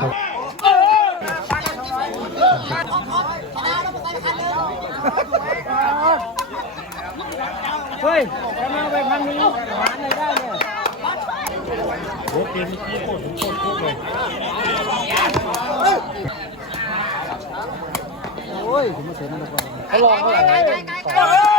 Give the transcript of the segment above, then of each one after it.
ครับเฮ้ยจะมาไปพันนี้หาอะไรได้เนี่ยโอ้เกมนี้โคตรโคตรโคนเลยโอ้ยผมไม่เสียนั่นแล้วก็เขาลองเขาอะไร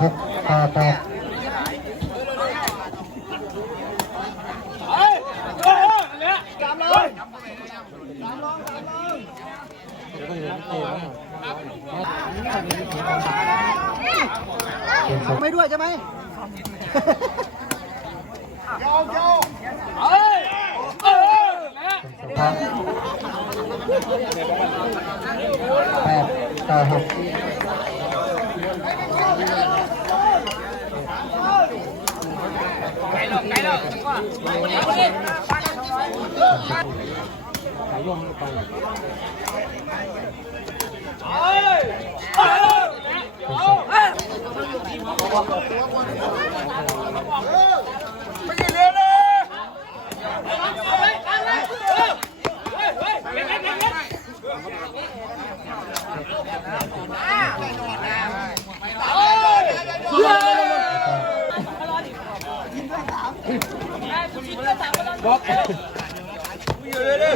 หกต่อแปด ไม่ด้วยใช่ไหมครับแปดต่อหกไหลลงไป เ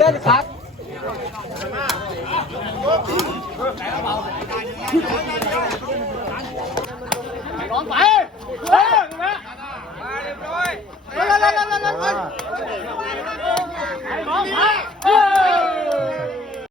ล่นคัดร้อ Vai, vai, vai.